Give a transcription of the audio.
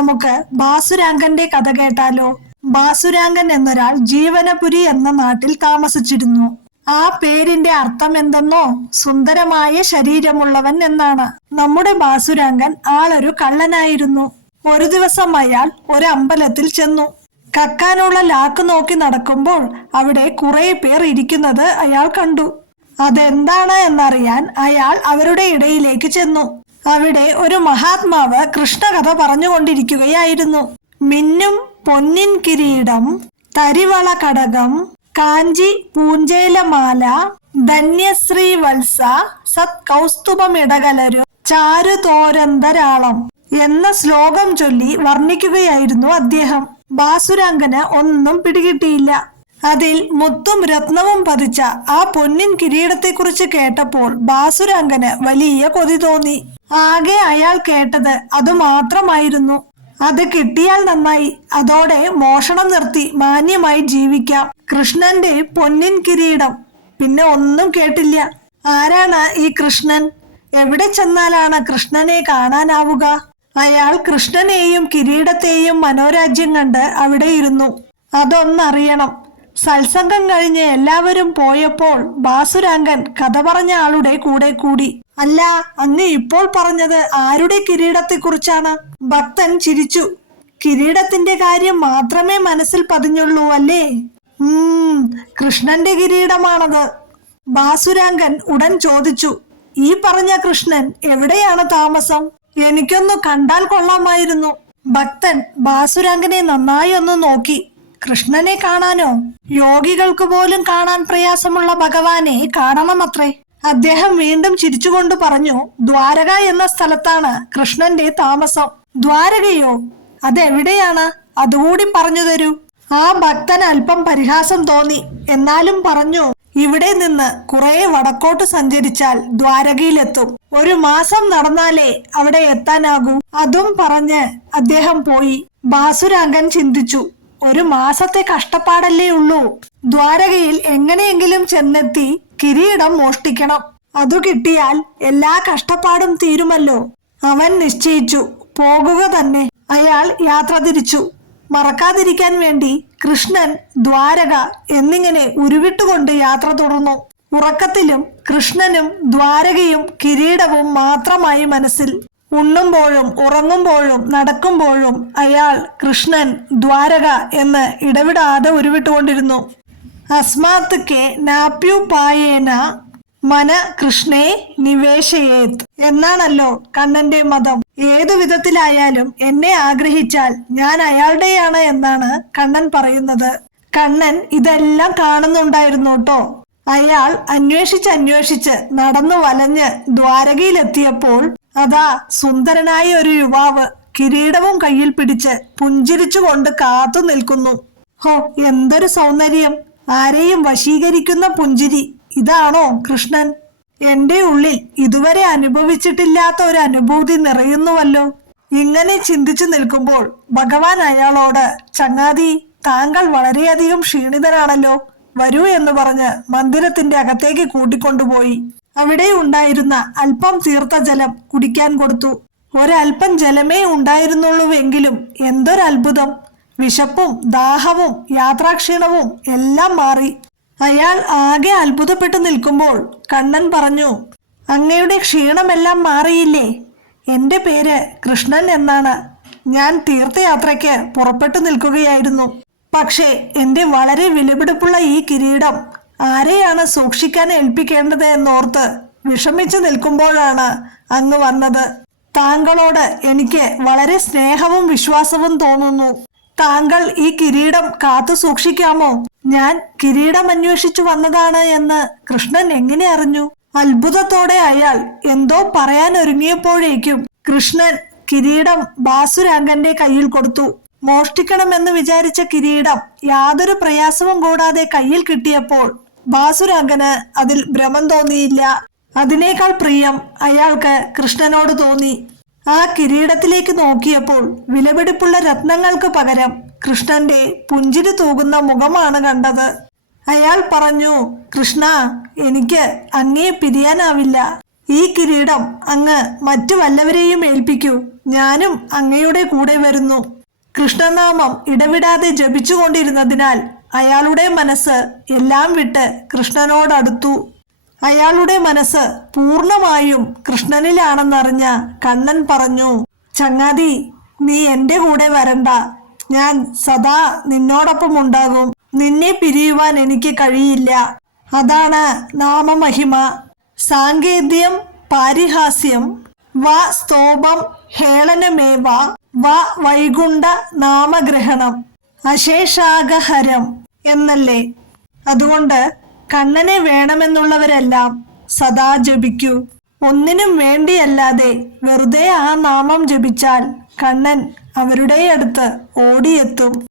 നമുക്ക് ബാസുരാങ്കന്റെ കഥ കേട്ടാലോ? ബാസുരാങ്കൻ എന്നൊരാൾ ജീവനപുരി എന്ന നാട്ടിൽ താമസിച്ചിരുന്നു. ആ പേരിന്റെ അർത്ഥം എന്തെന്നോ? സുന്ദരമായ ശരീരമുള്ളവൻ എന്നാണ്. നമ്മുടെ ബാസുരാങ്കൻ ആളൊരു കള്ളനായിരുന്നു. ഒരു ദിവസം അയാൾ ഒരു അമ്പലത്തിൽ ചെന്നു. കക്കാനുള്ള ലാക്ക് നോക്കി നടക്കുമ്പോൾ അവിടെ കുറെ പേർ ഇരിക്കുന്നത് അയാൾ കണ്ടു. അതെന്താണ് എന്നറിയാൻ അയാൾ അവരുടെ ഇടയിലേക്ക് ചെന്നു. അവിടെ ഒരു മഹാത്മാവ് കൃഷ്ണകഥ പറഞ്ഞുകൊണ്ടിരിക്കുകയായിരുന്നു. മിന്നും പൊന്നിൻ കിരീടം, തരിവള കടകം, കാഞ്ചി പൂഞ്ചേലമാല, ധന്യശ്രീ വത്സ, സത് കൗസ്തുഭമിടകലരു, ചാരു തോരന്തരാളം എന്ന ശ്ലോകം ചൊല്ലി വർണ്ണിക്കുകയായിരുന്നു അദ്ദേഹം. ബാസുരാങ്കന് ഒന്നും പിടികിട്ടിയില്ല. അതിൽ മുത്തും രത്നവും പതിച്ച ആ പൊന്നിൻ കിരീടത്തെക്കുറിച്ച് കേട്ടപ്പോൾ ബാസുരാങ്കന് വലിയ കൊതി തോന്നി. ആകെ അയാൾ കേട്ടത് അത് മാത്രമായിരുന്നു. അത് കിട്ടിയാൽ നന്നായി, അതോടെ മോഷണം നിർത്തി മാന്യമായി ജീവിക്കാം. കൃഷ്ണന്റെ പൊന്നിൻ കിരീടം. പിന്നെ ഒന്നും കേട്ടില്ല. ആരാണ് ഈ കൃഷ്ണൻ? എവിടെ ചെന്നാലാണ് കൃഷ്ണനെ കാണാനാവുക? അയാൾ കൃഷ്ണനെയും കിരീടത്തെയും മനോരാജ്യം കണ്ട് അവിടെ ഇരുന്നു. അതൊന്നറിയണം. സത്സംഗം കഴിഞ്ഞ് എല്ലാവരും പോയപ്പോൾ ബാസുരാങ്കൻ കഥ പറഞ്ഞ ആളുടെ കൂടെ കൂടി. അല്ല, അങ്ങ് ഇപ്പോൾ പറഞ്ഞത് ആരുടെ കിരീടത്തെക്കുറിച്ചാണ്? ഭക്തൻ ചിരിച്ചു. കിരീടത്തിന്റെ കാര്യം മാത്രമേ മനസ്സിൽ പതിഞ്ഞുള്ളൂ അല്ലേ? കൃഷ്ണന്റെ കിരീടമാണത്. ബാസുരാങ്കൻ ഉടൻ ചോദിച്ചു, ഈ പറഞ്ഞ കൃഷ്ണൻ എവിടെയാണ് താമസം? എനിക്കൊന്നു കണ്ടാൽ കൊള്ളാമായിരുന്നു. ഭക്തൻ ബാസുരാങ്കനെ നന്നായി ഒന്ന് നോക്കി. കൃഷ്ണനെ കാണാനോ? യോഗികൾക്ക് പോലും കാണാൻ പ്രയാസമുള്ള ഭഗവാനെ കാണണമത്രേ. അദ്ദേഹം വീണ്ടും ചിരിച്ചുകൊണ്ട് പറഞ്ഞു, ദ്വാരക എന്ന സ്ഥലത്താണ് കൃഷ്ണന്റെ താമസം. ദ്വാരകയോ? അതെവിടെയാണ്? അതുകൂടി പറഞ്ഞു തരൂ. ആ ഭക്തൻ അല്പം പരിഹാസം തോന്നി. എന്നാലും പറഞ്ഞു, ഇവിടെ നിന്ന് കുറെ വടക്കോട്ട് സഞ്ചരിച്ചാൽ ദ്വാരകയിലെത്തും. 1 മാസം നടന്നാലേ അവിടെ എത്താനാകൂ. അതും പറഞ്ഞ് അദ്ദേഹം പോയി. ബാസുരാങ്കൻ ചിന്തിച്ചു, 1 മാസത്തെ കഷ്ടപ്പാടല്ലേ ഉള്ളൂ. ദ്വാരകയിൽ എങ്ങനെയെങ്കിലും ചെന്നെത്തി കിരീടം മോഷ്ടിക്കണം. അതു കിട്ടിയാൽ എല്ലാ കഷ്ടപ്പാടും തീരുമല്ലോ. അവൻ നിശ്ചയിച്ചു, പോകുക തന്നെ. അയാൾ യാത്ര തിരിച്ചു. മറക്കാതിരിക്കാൻ വേണ്ടി കൃഷ്ണൻ, ദ്വാരക എന്നിങ്ങനെ ഉരുവിട്ടുകൊണ്ട് യാത്ര തുടർന്നു. ഉറക്കത്തിലും കൃഷ്ണനും ദ്വാരകയും കിരീടവും മാത്രമായി മനസ്സിൽ. ഉണ്ണുമ്പോഴും ഉറങ്ങുമ്പോഴും നടക്കുമ്പോഴും അയാൾ കൃഷ്ണൻ, ദ്വാരക എന്ന് ഇടവിടാതെ ഉരുവിട്ടുകൊണ്ടിരുന്നു. അസ്മാത് കെ നാപ്യുപായേന മന കൃഷ്ണേ നിവേശയേത് എന്നാണല്ലോ കണ്ണന്റെ മതം. ഏതു വിധത്തിലായാലും എന്നെ ആഗ്രഹിച്ചാൽ ഞാൻ അയാളുടെയാണ് എന്നാണ് കണ്ണൻ പറയുന്നത്. കണ്ണൻ ഇതെല്ലാം കാണുന്നുണ്ടായിരുന്നു കേട്ടോ. അയാൾ അന്വേഷിച്ച് നടന്നു വലഞ്ഞ് ദ്വാരകയിലെത്തിയപ്പോൾ അതാ സുന്ദരനായ ഒരു യുവാവ് കിരീടവും കയ്യിൽ പിടിച്ച് പുഞ്ചിരിച്ചുകൊണ്ട് കാത്തു നിൽക്കുന്നു. ഹോ, എന്തൊരു സൗന്ദര്യം! ആരെയും വശീകരിക്കുന്ന പുഞ്ചിരി. ഇതാണോ കൃഷ്ണൻ? എന്റെ ഉള്ളിൽ ഇതുവരെ അനുഭവിച്ചിട്ടില്ലാത്ത ഒരു അനുഭൂതി നിറയുന്നുവല്ലോ. ഇങ്ങനെ ചിന്തിച്ചു നിൽക്കുമ്പോൾ ഭഗവാൻ അയാളോട്, ചങ്ങാതി, താങ്കൾ വളരെയധികം ക്ഷീണിതനാണല്ലോ, വരൂ എന്ന് പറഞ്ഞ് മന്ദിരത്തിന്റെ അകത്തേക്ക് കൂട്ടിക്കൊണ്ടുപോയി. അവിടെ ഉണ്ടായിരുന്ന അല്പം തീർത്ഥജലം കുടിക്കാൻ കൊടുത്തു. ഒരല്പം ജലമേ ഉണ്ടായിരുന്നുള്ളൂവെങ്കിലും എന്തൊരത്ഭുതം! വിശപ്പും ദാഹവും യാത്രാക്ഷീണവും എല്ലാം മാറി. അയാൾ ആകെ അത്ഭുതപ്പെട്ടു നിൽക്കുമ്പോൾ കണ്ണൻ പറഞ്ഞു, അങ്ങയുടെ ക്ഷീണമെല്ലാം മാറിയില്ലേ? എന്റെ പേര് കൃഷ്ണൻ എന്നാണ്. ഞാൻ തീർത്ഥയാത്രയ്ക്ക് പുറപ്പെട്ടു നിൽക്കുകയായിരുന്നു. പക്ഷേ എന്റെ വളരെ വിലപിടിപ്പുള്ള ഈ കിരീടം ആരെയാണ് സൂക്ഷിക്കാൻ ഏൽപ്പിക്കേണ്ടത് എന്നോർത്ത് വിഷമിച്ചു നിൽക്കുമ്പോഴാണ് അങ്ങ് വന്നത്. താങ്കളോട് എനിക്ക് വളരെ സ്നേഹവും വിശ്വാസവും തോന്നുന്നു. താങ്കൾ ഈ കിരീടം കാത്തു സൂക്ഷിക്കാമോ? ഞാൻ കിരീടം അന്വേഷിച്ചു വന്നതാണ് എന്ന് കൃഷ്ണൻ എങ്ങനെ അറിഞ്ഞു? അത്ഭുതത്തോടെ അയാൾ എന്തോ പറയാൻ ഒരുങ്ങിയപ്പോഴേക്കും കൃഷ്ണൻ കിരീടം ബാസുരാങ്കന്റെ കയ്യിൽ കൊടുത്തു. മോഷ്ടിക്കണമെന്ന് വിചാരിച്ച കിരീടം യാതൊരു പ്രയാസവും കൂടാതെ കയ്യിൽ കിട്ടിയപ്പോൾ ബാസുരാങ്കന് അതിൽ ഭ്രമം തോന്നിയില്ല. അതിനേക്കാൾ പ്രിയം അയാൾക്ക് കൃഷ്ണനോട് തോന്നി. ആ കിരീടത്തിലേക്ക് നോക്കിയപ്പോൾ വിലപിടിപ്പുള്ള രത്നങ്ങൾക്ക് പകരം കൃഷ്ണന്റെ പുഞ്ചിരി തൂകുന്ന മുഖമാണ് കണ്ടത്. അയാൾ പറഞ്ഞു, കൃഷ്ണ, എനിക്ക് അങ്ങയെ പിരിയാനാവില്ല. ഈ കിരീടം അങ്ങ് മറ്റു വല്ലവരെയും ഏൽപ്പിക്കൂ. ഞാനും അങ്ങയുടെ കൂടെ വരുന്നു. കൃഷ്ണനാമം ഇടവിടാതെ ജപിച്ചുകൊണ്ടിരുന്നതിനാൽ അയാളുടെ മനസ്സ് എല്ലാം വിട്ട് കൃഷ്ണനോടടുത്തു. അയാളുടെ മനസ്സ് പൂർണ്ണമായും കൃഷ്ണനിലാണെന്നറിഞ്ഞ കണ്ണൻ പറഞ്ഞു, ചങ്ങാതി, നീ എൻ്റെ കൂടെ വരണ്ട. ഞാൻ സദാ നിന്നോടൊപ്പം ഉണ്ടാകും. നിന്നെ പിരിയുവാൻ എനിക്ക് കഴിയില്ല. അതാണ് നാമമഹിമ. സാങ്കേദ്യം പാരിഹാസ്യം വ സ്തോപം ഹേളനമേവ വ വൈകുണ്ഠ നാമഗ്രഹണം അശേഷാഗഹരം എന്നല്ലേ. അതുകൊണ്ട് കണ്ണനെ വേണമെന്നുള്ളവരെല്ലാം സദാ ജപിക്കൂ. ഒന്നിനും വേണ്ടിയല്ലാതെ വെറുതെ ആ നാമം ജപിച്ചാൽ കണ്ണൻ അവരുടെ അടുത്ത് ഓടിയെത്തും.